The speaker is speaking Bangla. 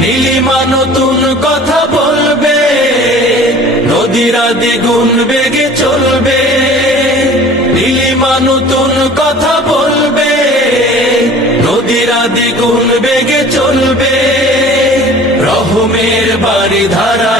নীলিমা নতুন কথা বলবে, নদীরা দ্বিগুণ বেগে চলবে। নীলিমা নতুন কথা বলবে, নদীরা দ্বিগুণ বেগে চলবে। রহমের বাড়ি ধারায়